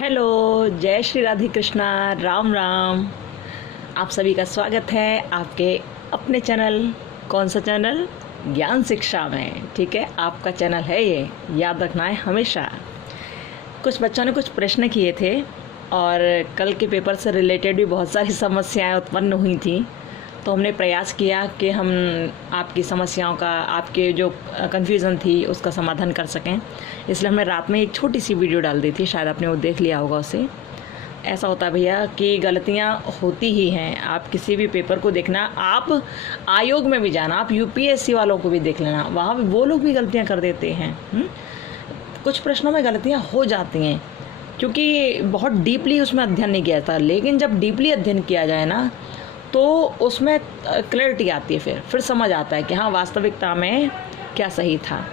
Hello, जय श्री राधे कृष्णा, राम राम। आप सभी का स्वागत है आपके अपने चैनल, कौन सा चैनल, ज्ञान शिक्षा में। ठीक है, आपका चैनल है ये, याद रखना है हमेशा। कुछ बच्चों ने कुछ प्रश्न किए थे और कल के पेपर से रिलेटेड भी बहुत सारी समस्याएं उत्पन्न हुई थी, तो हमने प्रयास किया कि हम आपकी समस्याओं का, आपके जो कन्फ्यूज़न थी उसका समाधान कर सकें। इसलिए हमने रात में एक छोटी सी वीडियो डाल दी थी, शायद आपने वो देख लिया होगा उसे। ऐसा होता है भैया कि गलतियां होती ही हैं। आप किसी भी पेपर को देखना, आप आयोग में भी जाना, आप यूपीएससी वालों को भी देख लेना, वहाँ भी वो लोग भी गलतियाँ कर देते हैं। कुछ प्रश्नों में गलतियाँ हो जाती हैं क्योंकि बहुत डीपली उसमें अध्ययन नहीं किया था। लेकिन जब डीपली अध्ययन किया जाए ना, तो उसमें क्लैरिटी आती है, फिर समझ आता है कि हाँ, वास्तविकता में क्या सही था।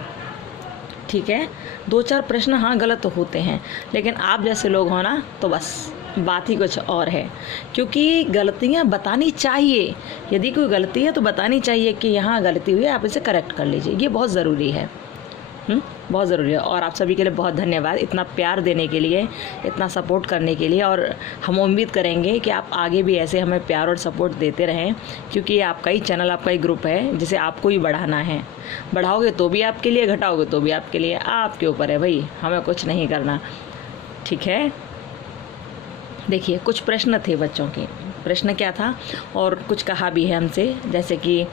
ठीक है, दो चार प्रश्न हाँ गलत तो होते हैं, लेकिन आप जैसे लोग हो ना, तो बस बात ही कुछ और है। क्योंकि गलतियाँ बतानी चाहिए, यदि कोई गलती है तो बतानी चाहिए कि यहाँ गलती हुई है, आप इसे करेक्ट कर लीजिए। ये बहुत ज़रूरी है, बहुत ज़रूरी है। और आप सभी के लिए बहुत धन्यवाद, इतना प्यार देने के लिए, इतना सपोर्ट करने के लिए। और हम उम्मीद करेंगे कि आप आगे भी ऐसे हमें प्यार और सपोर्ट देते रहें, क्योंकि ये आपका ही चैनल, आपका ही ग्रुप है जिसे आपको ही बढ़ाना है। बढ़ाओगे तो भी आपके लिए, घटाओगे तो भी आपके लिए, आपके ऊपर है भाई, हमें कुछ नहीं करना। ठीक है, देखिए कुछ प्रश्न थे बच्चों के। प्रश्न क्या था, और कुछ कहा भी है हमसे, जैसे कि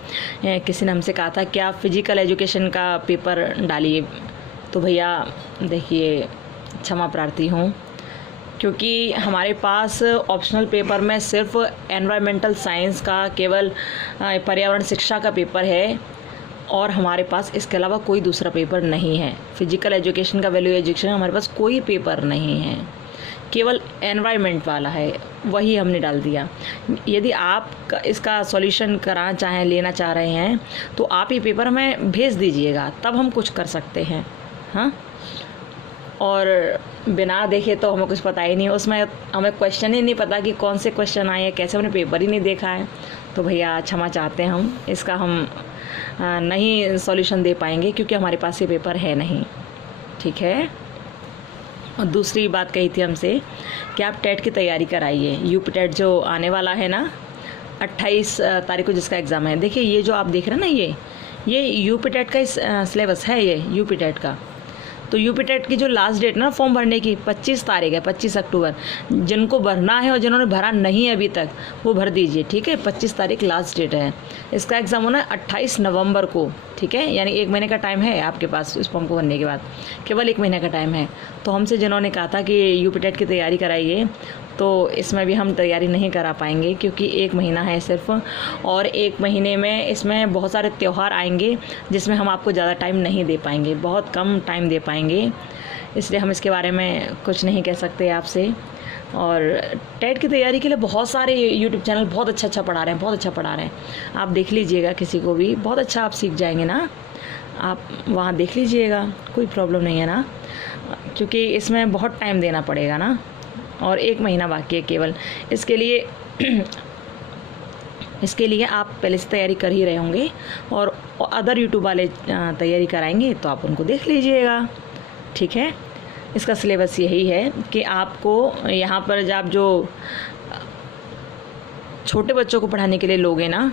किसी ने हमसे कहा था क्या फिजिकल एजुकेशन का पेपर डालिए। तो भैया देखिए, क्षमा प्रार्थी हूँ, क्योंकि हमारे पास ऑप्शनल पेपर में सिर्फ एनवायरमेंटल साइंस का, केवल पर्यावरण शिक्षा का पेपर है, और हमारे पास इसके अलावा कोई दूसरा पेपर नहीं है। फिजिकल एजुकेशन का, वैल्यू एजुकेशन, हमारे पास कोई पेपर नहीं है, केवल एनवायरनमेंट वाला है, वही हमने डाल दिया। यदि आप इसका सॉल्यूशन कराना चाहें, लेना चाह रहे हैं, तो आप ये पेपर हमें भेज दीजिएगा, तब हम कुछ कर सकते हैं। हाँ, और बिना देखे तो हमें कुछ पता ही नहीं, उसमें हमें क्वेश्चन ही नहीं पता कि कौन से क्वेश्चन आए हैं, कैसे, हमने पेपर ही नहीं देखा है। तो भैया क्षमा चाहते हैं, हम इसका हम नहीं सॉल्यूशन दे पाएंगे, क्योंकि हमारे पास ये पेपर है नहीं। ठीक है, और दूसरी बात कही थी हमसे कि आप टेट की तैयारी कराइए। यूपी टेट जो आने वाला है ना, 28 तारीख को जिसका एग्ज़ाम है। देखिए ये जो आप देख रहे हैं ना, ये यूपी टेट का सिलेबस है, ये यूपी टेट का। तो यूपी टेट की जो लास्ट डेट ना फॉर्म भरने की 25 तारीख है, 25 अक्टूबर। जिनको भरना है और जिन्होंने भरा नहीं है अभी तक, वो भर दीजिए। ठीक है, 25 तारीख लास्ट डेट है। इसका एग्ज़ाम होना है 28 नवंबर को। ठीक है, यानी 1 महीने का टाइम है आपके पास इस फॉर्म को भरने के बाद, केवल 1 महीने का टाइम है। तो हमसे जिन्होंने कहा था कि यूपी टेट की तैयारी कराइए, तो इसमें भी हम तैयारी नहीं करा पाएंगे, क्योंकि 1 महीना है सिर्फ, और 1 महीने में इसमें बहुत सारे त्यौहार आएंगे, जिसमें हम आपको ज़्यादा टाइम नहीं दे पाएंगे, बहुत कम टाइम दे पाएंगे। इसलिए हम इसके बारे में कुछ नहीं कह सकते आपसे। और टेट की तैयारी के लिए बहुत सारे यूट्यूब चैनल बहुत अच्छा पढ़ा रहे हैं, बहुत अच्छा पढ़ा रहे हैं। आप देख लीजिएगा, किसी को भी बहुत अच्छा आप सीख जाएंगे ना, आप वहाँ देख लीजिएगा, कोई प्रॉब्लम नहीं है ना, क्योंकि इसमें बहुत टाइम देना पड़ेगा ना, और 1 महीना बाकी है केवल। इसके लिए आप पहले से तैयारी कर ही रहे होंगे, और अदर यूट्यूब वाले तैयारी कराएंगे तो आप उनको देख लीजिएगा। ठीक है, इसका सिलेबस यही है कि आपको यहाँ पर जब जो छोटे बच्चों को पढ़ाने के लिए लोग हैं ना,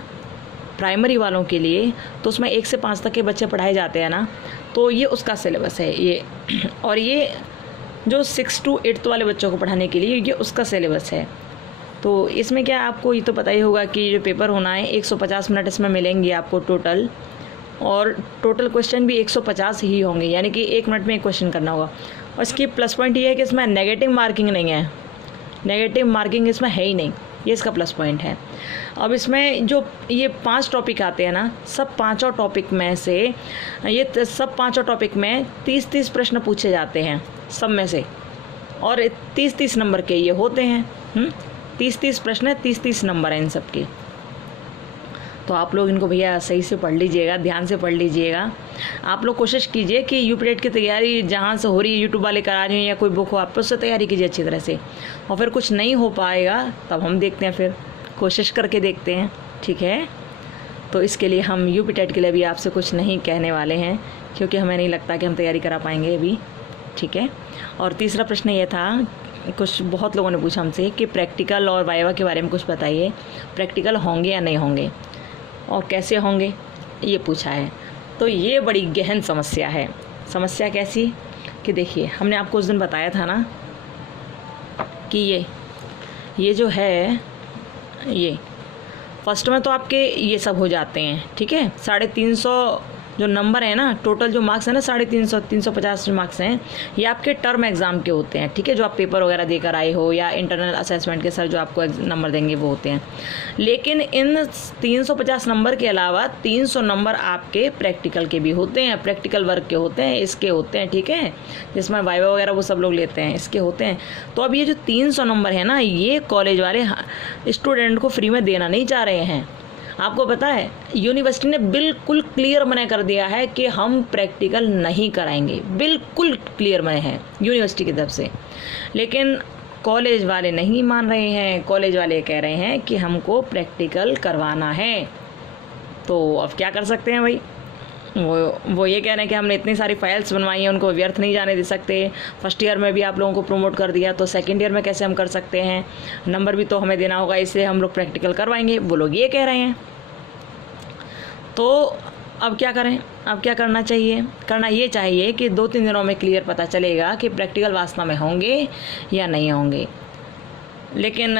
प्राइमरी वालों के लिए, तो उसमें 1 से 5 तक के बच्चे पढ़ाए जाते हैं ना, तो ये उसका सिलेबस है ये। और ये जो 6 to 8 वाले बच्चों को पढ़ाने के लिए, ये उसका सिलेबस है। तो इसमें क्या, आपको ये तो पता ही होगा कि जो पेपर होना है 150 मिनट इसमें मिलेंगे आपको टोटल, और टोटल क्वेश्चन भी 150 ही होंगे, यानी कि 1 मिनट में एक क्वेश्चन करना होगा। और इसकी प्लस पॉइंट ये है कि इसमें नेगेटिव मार्किंग नहीं है, नेगेटिव मार्किंग इसमें है ही नहीं, ये इसका प्लस पॉइंट है। अब इसमें जो ये 5 टॉपिक आते हैं ना, सब पाँचों टॉपिक में से, ये सब पाँचों टॉपिक में 30-30 प्रश्न पूछे जाते हैं सब में से, और 30-30 नंबर के ये होते हैं। 30-30 प्रश्न है, 30-30 नंबर हैं इन सब के। तो आप लोग इनको भैया सही से पढ़ लीजिएगा, ध्यान से पढ़ लीजिएगा। आप लोग कोशिश कीजिए कि यूपी टेट की तैयारी जहाँ से हो रही है, यूट्यूब वाले करा रहे हैं या कोई बुक हो, आप उससे तैयारी कीजिए अच्छी तरह से। और फिर कुछ नहीं हो पाएगा तब हम देखते हैं, फिर कोशिश करके देखते हैं। ठीक है, तो इसके लिए हम यूपी टेट के लिए भी आपसे कुछ नहीं कहने वाले हैं, क्योंकि हमें नहीं लगता कि हम तैयारी करा पाएंगे अभी। ठीक है, और तीसरा प्रश्न ये था कुछ बहुत लोगों ने पूछा हमसे कि प्रैक्टिकल और वाइवा के बारे में कुछ बताइए, प्रैक्टिकल होंगे या नहीं होंगे और कैसे होंगे, ये पूछा है। तो ये बड़ी गहन समस्या है। समस्या कैसी कि देखिए, हमने आपको उस दिन बताया था ना कि ये जो है, ये फर्स्ट में तो आपके ये सब हो जाते हैं, ठीक है। 350 जो नंबर है ना, टोटल जो मार्क्स है ना 350 350 जो मार्क्स हैं, ये आपके टर्म एग्ज़ाम के होते हैं, ठीक है, जो आप पेपर वगैरह देकर आए हो या इंटरनल असेसमेंट के सर जो आपको नंबर देंगे वो होते हैं। लेकिन इन 350 नंबर के अलावा 300 नंबर आपके प्रैक्टिकल के भी होते हैं, प्रैक्टिकल वर्क के होते हैं, इसके होते हैं, ठीक है, जिसमें वाइवा वगैरह वो सब लोग लेते हैं, इसके होते हैं। तो अब ये जो 300 नंबर है ना, ये कॉलेज वाले स्टूडेंट को फ्री में देना नहीं चाह रहे हैं। आपको पता है, यूनिवर्सिटी ने बिल्कुल क्लियर मना कर दिया है कि हम प्रैक्टिकल नहीं कराएंगे, बिल्कुल क्लियर मना है यूनिवर्सिटी की तरफ से। लेकिन कॉलेज वाले नहीं मान रहे हैं, कॉलेज वाले कह रहे हैं कि हमको प्रैक्टिकल करवाना है। तो अब क्या कर सकते हैं भाई, वो ये कह रहे हैं कि हमने इतनी सारी फाइल्स बनवाई हैं, उनको व्यर्थ नहीं जाने दे सकते। फर्स्ट ईयर में भी आप लोगों को प्रमोट कर दिया, तो सेकंड ईयर में कैसे हम कर सकते हैं, नंबर भी तो हमें देना होगा, इसलिए हम लोग प्रैक्टिकल करवाएंगे, वो लोग ये कह रहे हैं। तो अब क्या करें, अब क्या करना चाहिए, करना ये चाहिए कि 2-3 दिनों में क्लियर पता चलेगा कि प्रैक्टिकल वास्तव में होंगे या नहीं होंगे। लेकिन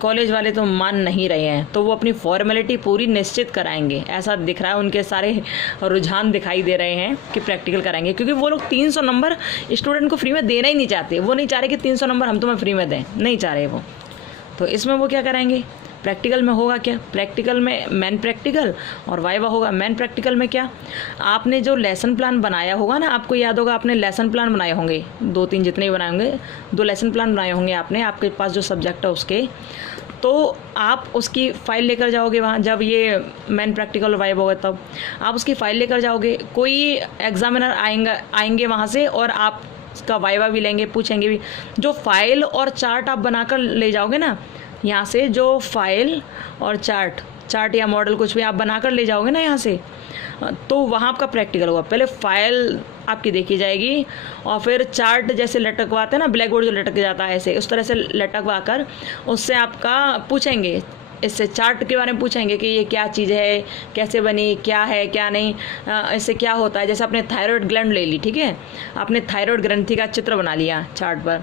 कॉलेज वाले तो मान नहीं रहे हैं, तो वो अपनी फॉर्मेलिटी पूरी निश्चित कराएंगे, ऐसा दिख रहा है, उनके सारे रुझान दिखाई दे रहे हैं कि प्रैक्टिकल कराएंगे। क्योंकि वो लोग 300 नंबर स्टूडेंट को फ्री में देना ही नहीं चाहते, वो नहीं चाह रहे कि 300 नंबर हम तुम्हें फ्री में दें, नहीं चाह रहे वो। तो इसमें वो क्या कराएंगे, प्रैक्टिकल में होगा क्या, प्रैक्टिकल में मैन प्रैक्टिकल और वाइवा होगा। मैन प्रैक्टिकल में क्या, आपने जो लेसन प्लान बनाया होगा ना, आपको याद होगा आपने लेसन प्लान बनाए होंगे, 2-3 जितने भी बनाए होंगे, 2 लेसन प्लान बनाए होंगे आपने, आपके पास जो सब्जेक्ट है उसके, तो आप उसकी फ़ाइल लेकर जाओगे वहाँ, जब ये मैन प्रैक्टिकल और वाइवा होगा तब आप उसकी फ़ाइल लेकर जाओगे। कोई एग्जामिनर आएंगे वहाँ से और आप उसका वाइवा भी लेंगे, पूछेंगे भी। जो फाइल और चार्ट आप बनाकर ले जाओगे ना यहाँ से, जो फाइल और चार्ट या मॉडल कुछ भी आप बनाकर ले जाओगे ना यहाँ से, तो वहाँ आपका प्रैक्टिकल होगा। पहले फाइल आपकी देखी जाएगी और फिर चार्ट जैसे लटकवाते हैं ना, ब्लैक बोर्ड जो लटक जाता है ऐसे, उस तरह से लटकवा कर उससे आपका पूछेंगे, इससे चार्ट के बारे में पूछेंगे कि ये क्या चीज़ है, कैसे बनी, क्या है क्या नहीं, इससे क्या होता है। जैसे आपने थायराइड ग्लैंड ले ली, ठीक है, आपने थायराइड ग्रंथि का चित्र बना लिया चार्ट पर,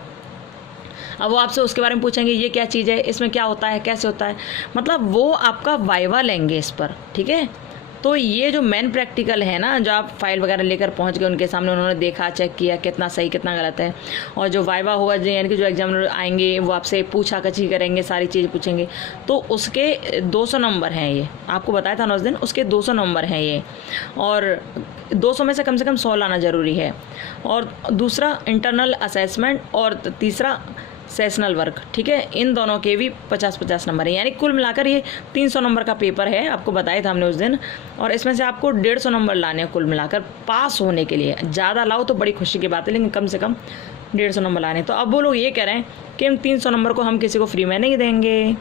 अब वो आपसे उसके बारे में पूछेंगे ये क्या चीज़ है, इसमें क्या होता है, कैसे होता है, मतलब वो आपका वाइवा लेंगे इस पर, ठीक है। तो ये जो मेन प्रैक्टिकल है ना, जो आप फाइल वगैरह लेकर पहुंच गए उनके सामने, उन्होंने देखा, चेक किया कितना सही कितना गलत है, और जो वाइवा होगा यानी कि जो एग्जामिनर आएंगे वो आपसे पूछा कची करेंगे, सारी चीज़ पूछेंगे, तो उसके 200 नंबर हैं। ये आपको बताया था ना उस दिन, उसके 200 नंबर हैं ये, और 200 में से कम 100 लाना ज़रूरी है। और दूसरा इंटरनल असेसमेंट और तीसरा सेशनल वर्क, ठीक है, इन दोनों के भी 50-50 नंबर है, यानी कुल मिलाकर ये 300 नंबर का पेपर है, आपको बताया था हमने उस दिन। और इसमें से आपको 150 नंबर लाने हैं कुल मिलाकर पास होने के लिए। ज़्यादा लाओ तो बड़ी खुशी की बात है, लेकिन कम से कम 150 नंबर लाने। तो अब वो लोग ये कह रहे हैं कि हम 300 नंबर को हम किसी को फ्री में नहीं देंगे।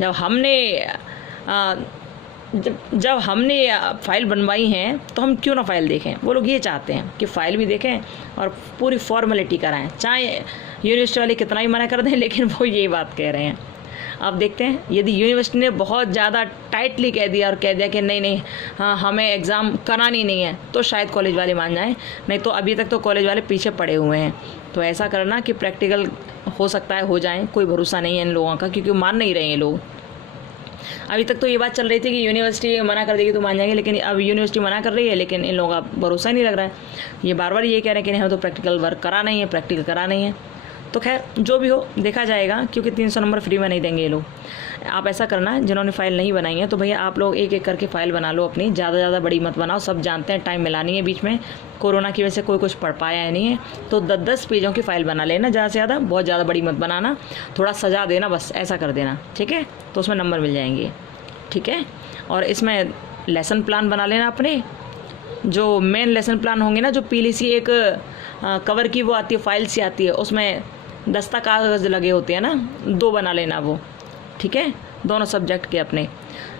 जब हमने फ़ाइल बनवाई हैं तो हम क्यों ना फ़ाइल देखें। वो लोग ये चाहते हैं कि फ़ाइल भी देखें और पूरी फॉर्मेलिटी कराएं, चाहे यूनिवर्सिटी वाले कितना ही मना कर दें, लेकिन वो ये बात कह रहे हैं। अब देखते हैं, यदि यूनिवर्सिटी ने बहुत ज़्यादा टाइटली कह दिया और कह दिया कि नहीं हाँ हमें एग्ज़ाम करानी नहीं है, तो शायद कॉलेज वाले मान जाएं, नहीं तो अभी तक तो कॉलेज वाले पीछे पड़े हुए हैं। तो ऐसा करना कि प्रैक्टिकल हो सकता है हो जाए, कोई भरोसा नहीं है इन लोगों का, क्योंकि मान नहीं रहे हैं लोग। अभी तक तो ये बात चल रही थी कि यूनिवर्सिटी मना कर देगी तो मान जाएंगे, लेकिन अब यूनिवर्सिटी मना कर रही है, लेकिन इन लोगों का भरोसा नहीं लग रहा है। ये बार बार ये कह रहे हैं कि नहीं हमें तो प्रैक्टिकल वर्क करा नहीं है, प्रैक्टिकल करा नहीं है। तो खैर जो भी हो देखा जाएगा, क्योंकि 300 नंबर फ्री में नहीं देंगे ये लोग। आप ऐसा करना, जिन्होंने फ़ाइल नहीं बनाई है तो भैया आप लोग एक एक करके फ़ाइल बना लो अपनी, ज़्यादा बड़ी मत बनाओ। सब जानते हैं टाइम मिलानी है, बीच में कोरोना की वजह से कोई कुछ पढ़ पाया नहीं है, तो 10-10 पेजों की फ़ाइल बना लेना ज़्यादा से ज़्यादा, बहुत ज़्यादा बड़ी मत बनाना, थोड़ा सजा देना, बस ऐसा कर देना, ठीक है, तो उसमें नंबर मिल जाएंगे, ठीक है। और इसमें लेसन प्लान बना लेना अपने, जो मेन लेसन प्लान होंगे ना, जो पीली सी एक कवर की वो आती है, फाइल सी आती है, उसमें दस्ता कागज़ लगे होते हैं ना, 2 बना लेना वो, ठीक है, दोनों सब्जेक्ट के अपने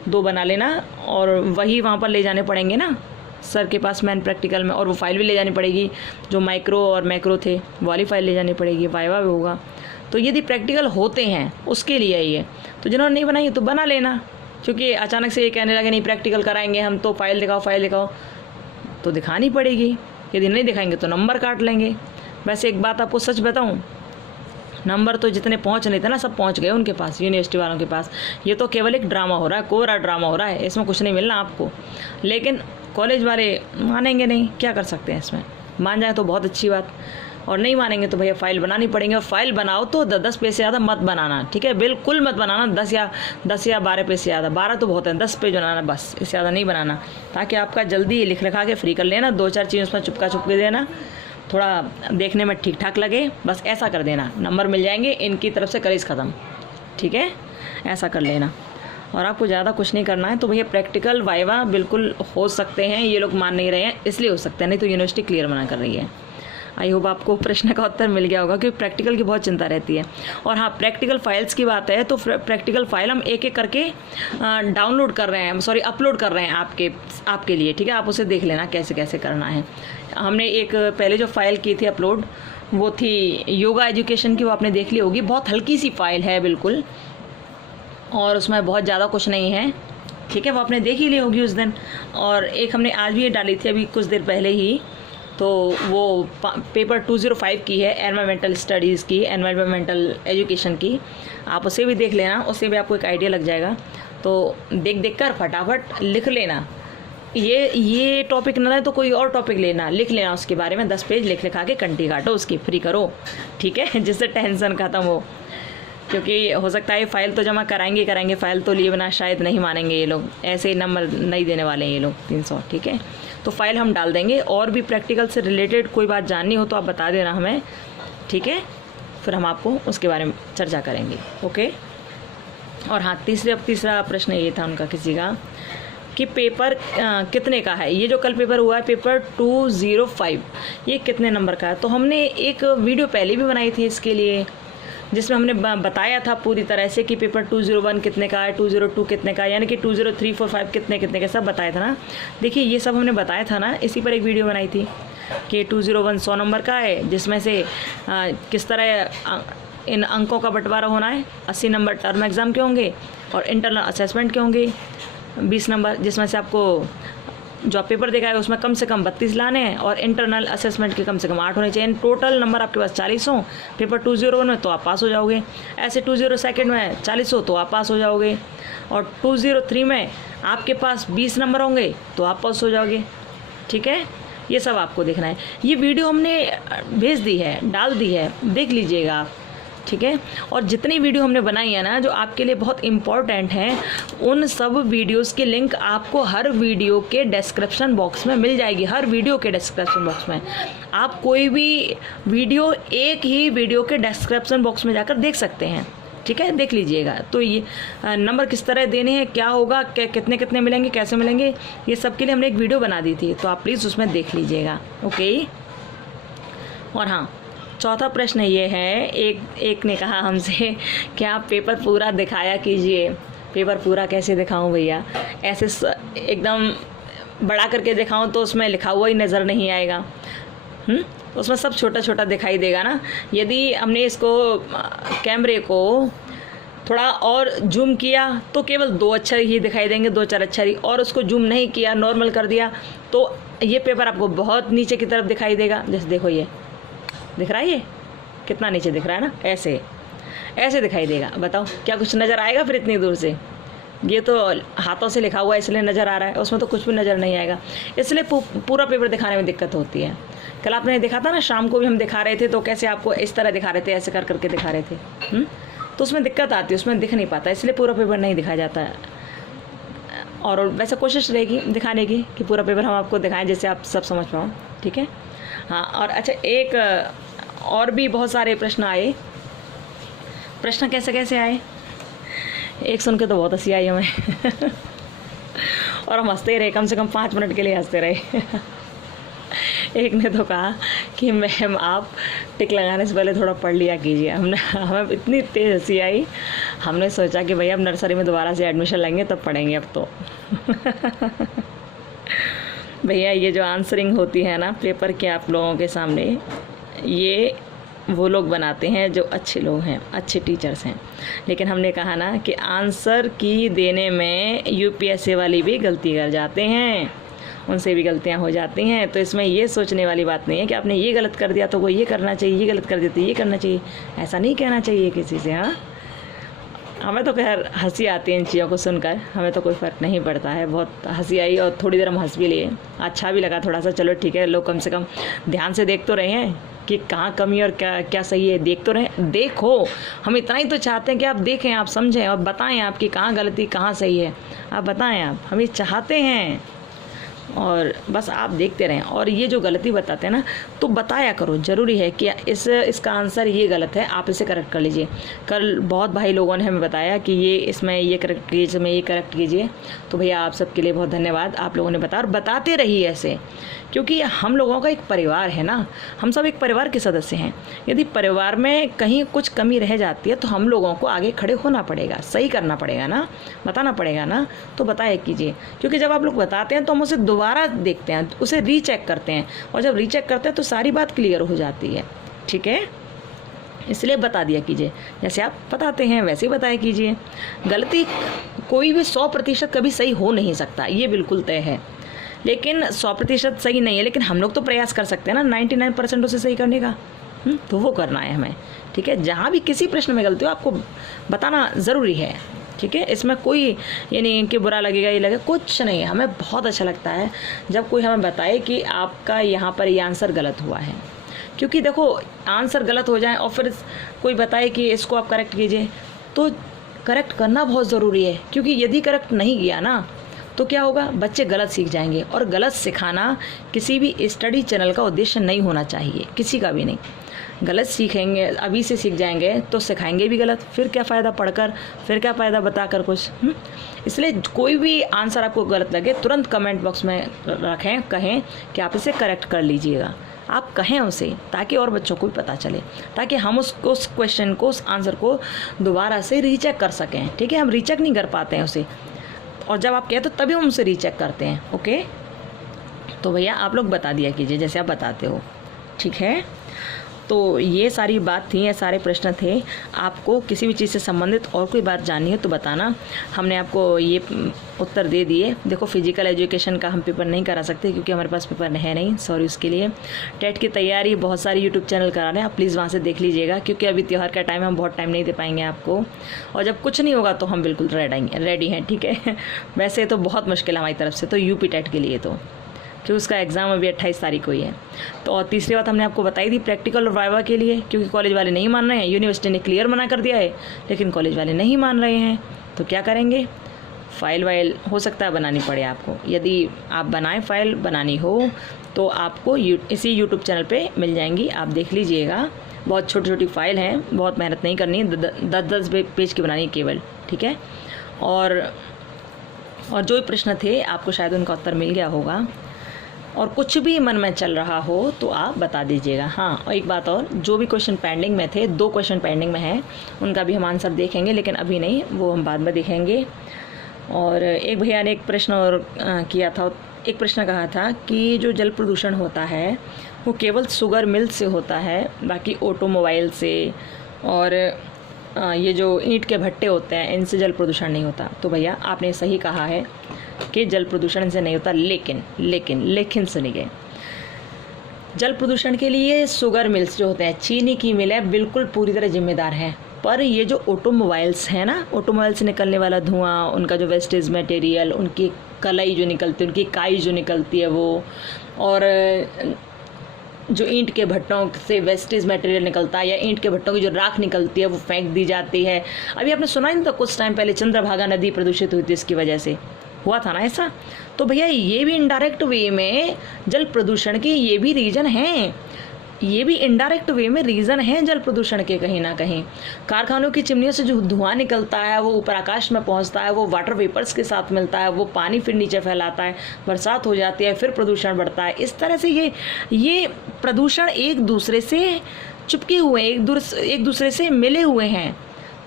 2 बना लेना, और वही वहाँ पर ले जाने पड़ेंगे ना सर के पास मैन प्रैक्टिकल में, और वो फाइल भी ले जानी पड़ेगी, जो माइक्रो और मैक्रो थे वो वाली फ़ाइल ले जानी पड़ेगी, वाइवा भी होगा। तो यदि प्रैक्टिकल होते हैं उसके लिए ये, तो जिन्होंने नहीं बनाई तो बना लेना, क्योंकि अचानक से ये कहने लगे नहीं प्रैक्टिकल कराएंगे हम, तो फाइल दिखाओ, तो दिखानी पड़ेगी। यदि नहीं दिखाएंगे तो नंबर काट लेंगे। वैसे एक बात आपको सच बताऊं, नंबर तो जितने पहुंच नहीं थे ना, सब पहुंच गए उनके पास, यूनिवर्सिटी वालों के पास। ये तो केवल एक ड्रामा हो रहा है, कोरा ड्रामा हो रहा है, इसमें कुछ नहीं मिलना आपको। लेकिन कॉलेज वाले मानेंगे नहीं, क्या कर सकते हैं इसमें। मान जाए तो बहुत अच्छी बात, और नहीं मानेंगे तो भैया फाइल बनानी पड़ेगी। और फाइल बनाओ तो 10 पेज से ज़्यादा मत बनाना, ठीक है, बिल्कुल मत बनाना। 10 या 12 पेज से ज़्यादा, 12 तो बहुत है, 10 पेज बनाना बस, इससे ज़्यादा नहीं बनाना, ताकि आपका जल्दी लिख लिखा के फ्री कर लेना। 2-4 चीज़ उसमें चुपका के देना, थोड़ा देखने में ठीक ठाक लगे, बस ऐसा कर देना, नंबर मिल जाएंगे, इनकी तरफ से करेज ख़त्म, ठीक है, ऐसा कर लेना। और आपको ज़्यादा कुछ नहीं करना है। तो भैया प्रैक्टिकल वाइवा बिल्कुल हो सकते हैं, ये लोग मान नहीं रहे हैं इसलिए हो सकते हैं, नहीं तो यूनिवर्सिटी क्लियर मना कर रही है। आई होप आपको प्रश्न का उत्तर मिल गया होगा, क्योंकि प्रैक्टिकल की बहुत चिंता रहती है। और हाँ, प्रैक्टिकल फाइल्स की बात है तो प्रैक्टिकल फाइल हम एक एक करके डाउनलोड कर रहे हैं, अपलोड कर रहे हैं आपके लिए, ठीक है। आप उसे देख लेना कैसे कैसे करना है। हमने एक पहले जो फाइल की थी अपलोड, वो थी योगा एजुकेशन की, वो आपने देख ली होगी। बहुत हल्की सी फाइल है बिल्कुल, और उसमें बहुत ज़्यादा कुछ नहीं है, ठीक है, वो आपने देख ही ली होगी उस दिन। और एक हमने आज भी ये डाली थी अभी कुछ देर पहले ही, तो वो पेपर 205 की है, एनवायरमेंटल स्टडीज़ की, एनवायरमेंटल एजुकेशन की। आप उसे भी देख लेना, उससे भी आपको एक आइडिया लग जाएगा। तो देख कर फटाफट लिख लेना। ये टॉपिक ना तो कोई और टॉपिक लेना, लिख लेना उसके बारे में, 10 पेज लिख लिखा के कंटी काटो, उसकी फ्री करो, ठीक है, जिससे टेंशन ख़त्म हो। क्योंकि हो सकता है फाइल तो जमा कराएंगे, फाइल तो लिए बिना शायद नहीं मानेंगे ये लोग, ऐसे ही नंबर नहीं देने वाले हैं ये लोग 300, ठीक है। तो फाइल हम डाल देंगे, और भी प्रैक्टिकल से रिलेटेड कोई बात जाननी हो तो आप बता देना हमें, ठीक है, फिर हम आपको उसके बारे में चर्चा करेंगे, ओके। और हाँ, तीसरा प्रश्न ये था उनका किसी का कि पेपर कितने का है। ये जो कल पेपर हुआ है पेपर 205, ये कितने नंबर का है। तो हमने एक वीडियो पहले भी बनाई थी इसके लिए, जिसमें हमने बताया था पूरी तरह से कि पेपर 201 कितने का है, 202 कितने का, यानी कि 203, 4, 5 कितने का सब बताया था ना। देखिए ये सब हमने बताया था ना, इसी पर एक वीडियो बनाई थी कि 201 100 नंबर का है, जिसमें से किस तरह इन अंकों का बंटवारा होना है। 80 नंबर टर्म एग्ज़ाम के होंगे और इंटरनल असेसमेंट के होंगे 20 नंबर, जिसमें से आपको जो आप पेपर देखा है उसमें कम से कम 32 लाने हैं, और इंटरनल असेसमेंट के कम से कम 8 होने चाहिए। टोटल नंबर आपके पास 40 हो पेपर 201 में तो आप पास हो जाओगे, ऐसे 202 में 40 हो तो आप पास हो जाओगे, और 203 में आपके पास 20 नंबर होंगे तो आप पास हो जाओगे, ठीक है। ये सब आपको देखना है। ये वीडियो हमने भेज दी है, डाल दी है, देख लीजिएगा आप, ठीक है। और जितनी वीडियो हमने बनाई है ना जो आपके लिए बहुत इम्पॉर्टेंट हैं, उन सब वीडियोस की लिंक आपको हर वीडियो के डिस्क्रिप्शन बॉक्स में मिल जाएगी। हर वीडियो के डिस्क्रिप्शन बॉक्स में आप कोई भी वीडियो एक ही वीडियो के डिस्क्रिप्शन बॉक्स में जाकर देख सकते हैं, ठीक है, देख लीजिएगा। तो ये नंबर किस तरह देने हैं, क्या होगा, कितने मिलेंगे, कैसे मिलेंगे, ये सब के लिए हमने एक वीडियो बना दी थी, तो आप प्लीज़ उसमें देख लीजिएगा, ओके। और हाँ, चौथा प्रश्न ये है, एक ने कहा हमसे कि आप पेपर पूरा दिखाया कीजिए। पेपर पूरा कैसे दिखाऊं भैया, ऐसे एकदम बड़ा करके दिखाऊं तो उसमें लिखा हुआ ही नज़र नहीं आएगा, उसमें सब छोटा छोटा दिखाई देगा ना। यदि हमने इसको कैमरे को थोड़ा और जूम किया तो केवल 2 अक्षर ही दिखाई देंगे, 2-4 अक्षर ही, और उसको जूम नहीं किया, नॉर्मल कर दिया, तो ये पेपर आपको बहुत नीचे की तरफ दिखाई देगा। जैसे देखो ये दिख रहा है, ये कितना नीचे दिख रहा है ना, ऐसे दिखाई देगा। बताओ क्या कुछ नज़र आएगा फिर इतनी दूर से। ये तो हाथों से लिखा हुआ है इसलिए नज़र आ रहा है, उसमें तो कुछ भी नज़र नहीं आएगा, इसलिए पूरा पेपर दिखाने में दिक्कत होती है। कल आपने देखा था ना, शाम को भी हम दिखा रहे थे, तो कैसे आपको इस तरह दिखा रहे थे, ऐसे कर करके दिखा रहे थे, तो उसमें दिक्कत आती है, उसमें दिख नहीं पाता, इसलिए पूरा पेपर नहीं दिखाया जाता है। और वैसे कोशिश रहेगी दिखाने की कि पूरा पेपर हम आपको दिखाएं जिससे आप सब समझ पाओ, ठीक है। हाँ, और अच्छा, एक और भी बहुत सारे प्रश्न आए। प्रश्न कैसे आए, एक सुन के तो बहुत हंसी आई हमें और हम हंसते ही रहे, कम से कम 5 मिनट के लिए हंसते रहे एक ने तो कहा कि मैम आप टिक लगाने से पहले थोड़ा पढ़ लिया कीजिए। हमें इतनी तेज़ हंसी आई, हमने सोचा कि भैया अब नर्सरी में दोबारा से एडमिशन लेंगे तब पढ़ेंगे अब तो भैया ये जो आंसरिंग होती है ना पेपर के आप लोगों के सामने, ये वो लोग बनाते हैं जो अच्छे लोग हैं, अच्छे टीचर्स हैं। लेकिन हमने कहा ना कि आंसर की देने में यूपीएससी वाली भी गलती कर जाते हैं, उनसे भी गलतियां हो जाती हैं। तो इसमें ये सोचने वाली बात नहीं है कि आपने ये गलत कर दिया तो वो ये करना चाहिए, ये गलत कर दिया तो ये करना चाहिए, ऐसा नहीं कहना चाहिए किसी से। हाँ, हमें तो खैर हंसी आती है इन चीज़ों को सुनकर, हमें तो कोई फ़र्क नहीं पड़ता है। बहुत हंसी आई और थोड़ी देर हम हंस भी लिए, अच्छा भी लगा थोड़ा सा। चलो ठीक है, लोग कम से कम ध्यान से देख तो रहे हैं कि कहाँ कमी और क्या क्या सही है, देख तो रहे। देखो, हम इतना ही तो चाहते हैं कि आप देखें, आप समझें और बताएं आपकी कहाँ गलती कहाँ सही है, आप बताएं। आप हम ये चाहते हैं और बस आप देखते रहें। और ये जो गलती बताते हैं ना, तो बताया करो, ज़रूरी है कि इसका आंसर ये गलत है, आप इसे करेक्ट कर लीजिए। कल बहुत भाई लोगों ने हमें बताया कि ये इसमें ये करेक्ट कीजिए, इसमें ये करेक्ट कीजिए। तो भैया आप सबके लिए बहुत धन्यवाद, आप लोगों ने बताया और बताते रहिए ऐसे, क्योंकि हम लोगों का एक परिवार है ना, हम सब एक परिवार के सदस्य हैं। यदि परिवार में कहीं कुछ कमी रह जाती है तो हम लोगों को आगे खड़े होना पड़ेगा, सही करना पड़ेगा ना, बताना पड़ेगा ना। तो बताया कीजिए, क्योंकि जब आप लोग बताते हैं तो हम उसे दोबारा देखते हैं, उसे रीचेक करते हैं, और जब रीचेक करते हैं तो सारी बात क्लियर हो जाती है। ठीक है, इसलिए बता दिया कीजिए, जैसे आप बताते हैं वैसे ही बताया कीजिए। गलती कोई भी 100% कभी सही हो नहीं सकता, ये बिल्कुल तय है। लेकिन 100% सही नहीं है, लेकिन हम लोग तो प्रयास कर सकते हैं ना 99% उसे सही करने का। तो वो करना है हमें। ठीक है, जहाँ भी किसी प्रश्न में गलती हो आपको बताना ज़रूरी है। ठीक है, इसमें कोई ये नहीं कि बुरा लगेगा, ये लगेगा, कुछ नहीं है। हमें बहुत अच्छा लगता है जब कोई हमें बताए कि आपका यहाँ पर ये आंसर गलत हुआ है। क्योंकि देखो, आंसर गलत हो जाए और फिर कोई बताए कि इसको आप करेक्ट कीजिए, तो करेक्ट करना बहुत ज़रूरी है। क्योंकि यदि करेक्ट नहीं किया ना तो क्या होगा, बच्चे गलत सीख जाएंगे। और गलत सिखाना किसी भी स्टडी चैनल का उद्देश्य नहीं होना चाहिए, किसी का भी नहीं। गलत सीखेंगे, अभी से सीख जाएंगे तो सिखाएंगे भी गलत, फिर क्या फ़ायदा पढ़कर, फिर क्या फ़ायदा बताकर कुछ। इसलिए कोई भी आंसर आपको गलत लगे तुरंत कमेंट बॉक्स में रखें, कहें कि आप इसे करेक्ट कर लीजिएगा। आप कहें उसे, ताकि और बच्चों को भी पता चले, ताकि हम उस क्वेश्चन को, उस आंसर को दोबारा से रीचेक कर सकें। ठीक है, हम रीचेक नहीं कर पाते हैं उसे, और जब आप कहें तो तभी हम उसे रीचेक करते हैं। ओके, तो भैया आप लोग बता दिया कीजिए जैसे आप बताते हो। ठीक है, तो ये सारी बात थी, ये सारे प्रश्न थे। आपको किसी भी चीज़ से संबंधित और कोई बात जाननी है तो बताना, हमने आपको ये उत्तर दे दिए। देखो, फिजिकल एजुकेशन का हम पेपर नहीं करा सकते क्योंकि हमारे पास पेपर है नहीं, सॉरी उसके लिए। टेट की तैयारी बहुत सारी यूट्यूब चैनल करा रहे हैं, आप प्लीज़ वहाँ से देख लीजिएगा, क्योंकि अभी त्यौहार का टाइम है, हम बहुत टाइम नहीं दे पाएंगे आपको। और जब कुछ नहीं होगा तो हम बिल्कुल रेडी हैं। ठीक है, वैसे तो बहुत मुश्किल है हमारी तरफ से तो यूपी टेट के लिए, तो कि उसका एग्ज़ाम अभी 28 तारीख को ही है। तो और तीसरी बात हमने आपको बताई थी प्रैक्टिकल और वाइवा के लिए, क्योंकि कॉलेज वाले नहीं मान रहे हैं। यूनिवर्सिटी ने क्लियर मना कर दिया है, लेकिन कॉलेज वाले नहीं मान रहे हैं, तो क्या करेंगे। फ़ाइल वाइल हो सकता है बनानी पड़े आपको। यदि आप बनाएं, फ़ाइल बनानी हो तो आपको इसी यूट्यूब चैनल पे मिल जाएंगी, आप देख लीजिएगा। बहुत छोटी छोटी फ़ाइल हैं, बहुत मेहनत नहीं करनी है, 10-10 पेज की बनानी है केवल। ठीक है, और जो प्रश्न थे आपको शायद उनका उत्तर मिल गया होगा। और कुछ भी मन में चल रहा हो तो आप बता दीजिएगा। हाँ, और एक बात और, जो भी क्वेश्चन पेंडिंग में थे, 2 क्वेश्चन पेंडिंग में हैं, उनका भी हम आंसर देखेंगे, लेकिन अभी नहीं, वो हम बाद में देखेंगे। और एक भैया ने एक प्रश्न और किया था, एक प्रश्न कहा था कि जो जल प्रदूषण होता है वो केवल शुगर मिल से होता है, बाकी ऑटोमोबाइल से और ये जो ईंट के भट्टे होते हैं इनसे जल प्रदूषण नहीं होता। तो भैया आपने सही कहा है कि जल प्रदूषण से नहीं होता, लेकिन सुनिए, जल प्रदूषण के लिए शुगर मिल्स जो होते हैं, चीनी की मिलें बिल्कुल पूरी तरह जिम्मेदार हैं। पर ये जो ऑटोमोबाइल्स हैं ना, ऑटोमोबाइल से निकलने वाला धुआं, उनका जो वेस्टेज मटेरियल, उनकी कलाई जो निकलती है, उनकी काई जो निकलती है वो, और जो ईंट के भट्टों से वेस्टेज मटेरियल निकलता है, या ईंट के भट्टों की जो राख निकलती है वो फेंक दी जाती है। अभी आपने सुना ही नहीं था, कुछ टाइम पहले चंद्रभागा नदी प्रदूषित हुई थी, इसकी वजह से हुआ था ना ऐसा। तो भैया ये भी इनडायरेक्ट वे में जल प्रदूषण के ये भी रीज़न हैं, ये भी इनडायरेक्ट वे में रीज़न है जल प्रदूषण के। कहीं ना कहीं कारखानों की चिमनियों से जो धुआं निकलता है वो ऊपर आकाश में पहुंचता है, वो वाटर वेपर्स के साथ मिलता है, वो पानी फिर नीचे फैलाता है, बरसात हो जाती है, फिर प्रदूषण बढ़ता है। इस तरह से ये प्रदूषण एक दूसरे से चिपके हुए, एक दूसरे से मिले हुए हैं।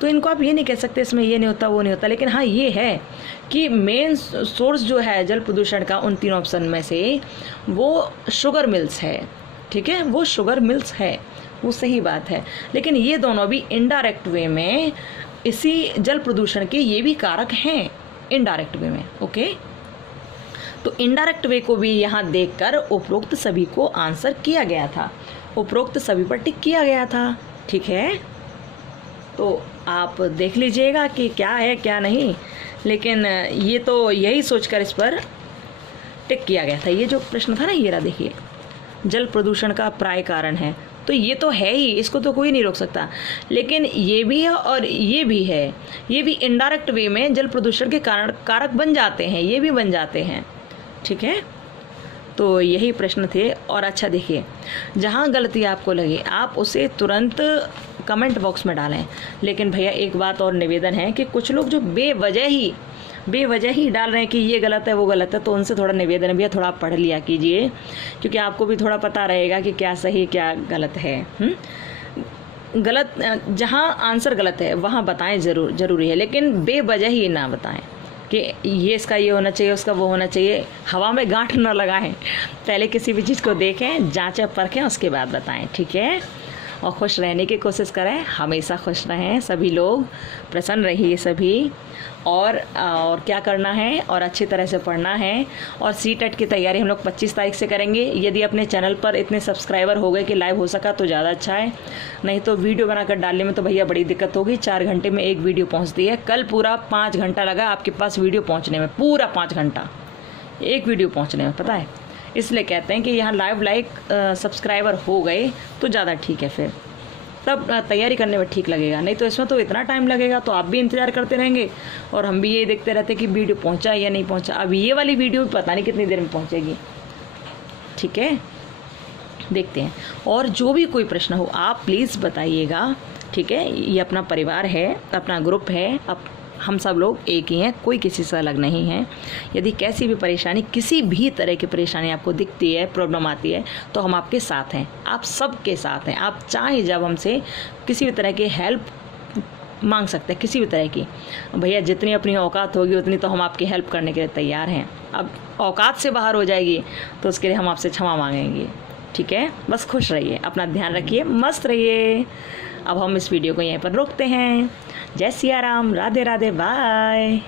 तो इनको आप ये नहीं कह सकते इसमें ये नहीं होता वो नहीं होता। लेकिन हाँ, ये है कि मेन सोर्स जो है जल प्रदूषण का उन 3 ऑप्शन में से वो शुगर मिल्स है। ठीक है, वो शुगर मिल्स है, वो सही बात है, लेकिन ये दोनों भी इनडायरेक्ट वे में इसी जल प्रदूषण के ये भी कारक हैं इनडायरेक्ट वे में। ओके, तो इनडायरेक्ट वे को भी यहाँ देखकर उपरोक्त सभी को आंसर किया गया था, उपरोक्त सभी पर टिक किया गया था। ठीक है, तो आप देख लीजिएगा कि क्या है क्या नहीं, लेकिन ये तो यही सोचकर इस पर टिक किया गया था। ये जो प्रश्न था ना, ये रहा देखिए, जल प्रदूषण का प्राय कारण है, तो ये तो है ही, इसको तो कोई नहीं रोक सकता। लेकिन ये भी है और ये भी है, ये भी इनडायरेक्ट वे में जल प्रदूषण के कारण कारक बन जाते हैं, ये भी बन जाते हैं। ठीक है, तो यही प्रश्न थे। और अच्छा देखिए, जहाँ गलती आपको लगे आप उसे तुरंत कमेंट बॉक्स में डालें। लेकिन भैया एक बात और निवेदन है कि कुछ लोग जो बेवजह ही डाल रहे हैं कि ये गलत है वो गलत है, तो उनसे थोड़ा निवेदन है भैया, थोड़ा आप पढ़ लिया कीजिए, क्योंकि आपको भी थोड़ा पता रहेगा कि क्या सही क्या गलत है। गलत, जहाँ आंसर गलत है वहाँ बताएं ज़रूरी है, लेकिन बेवजह ही ना बताएं कि ये इसका ये होना चाहिए, उसका वो होना चाहिए। हवा में गांठ न लगाएं, पहले किसी भी चीज़ को देखें, जांचें परखें, उसके बाद बताएं। ठीक है, और खुश रहने की कोशिश करें, हमेशा खुश रहें, सभी लोग प्रसन्न रहिए सभी। और क्या करना है, और अच्छी तरह से पढ़ना है। और CTET की तैयारी हम लोग 25 तारीख से करेंगे। यदि अपने चैनल पर इतने सब्सक्राइबर हो गए कि लाइव हो सका तो ज़्यादा अच्छा है, नहीं तो वीडियो बनाकर डालने में तो भैया बड़ी दिक्कत होगी। 4 घंटे में एक वीडियो पहुंचती है, कल पूरा 5 घंटा लगा आपके पास वीडियो पहुंचने में, पूरा 5 घंटा एक वीडियो पहुंचने में, पता है। इसलिए कहते हैं कि यहाँ लाइक सब्सक्राइबर हो गए तो ज़्यादा ठीक है, फिर तब तैयारी करने में ठीक लगेगा। नहीं तो इसमें तो इतना टाइम लगेगा, तो आप भी इंतज़ार करते रहेंगे और हम भी ये देखते रहते कि वीडियो पहुंचा या नहीं पहुंचा। अब ये वाली वीडियो भी पता नहीं कितनी देर में पहुंचेगी। ठीक है, देखते हैं। और जो भी कोई प्रश्न हो आप प्लीज़ बताइएगा। ठीक है, ये अपना परिवार है, अपना ग्रुप है, अब हम सब लोग एक ही हैं, कोई किसी से अलग नहीं है। यदि कैसी भी परेशानी, किसी भी तरह की परेशानी आपको दिखती है, प्रॉब्लम आती है, तो हम आपके साथ हैं, आप सबके साथ हैं। आप चाहे जब हमसे किसी भी तरह की हेल्प मांग सकते हैं, किसी भी तरह की। भैया जितनी अपनी औकात होगी उतनी तो हम आपकी हेल्प करने के लिए तैयार हैं। अब औकात से बाहर हो जाएगी तो उसके लिए हम आपसे क्षमा मांगेंगे। ठीक है, बस खुश रहिए, अपना ध्यान रखिए, मस्त रहिए। अब हम इस वीडियो को यहीं पर रोकते हैं। जय सिया राम, राधे राधे, बाय।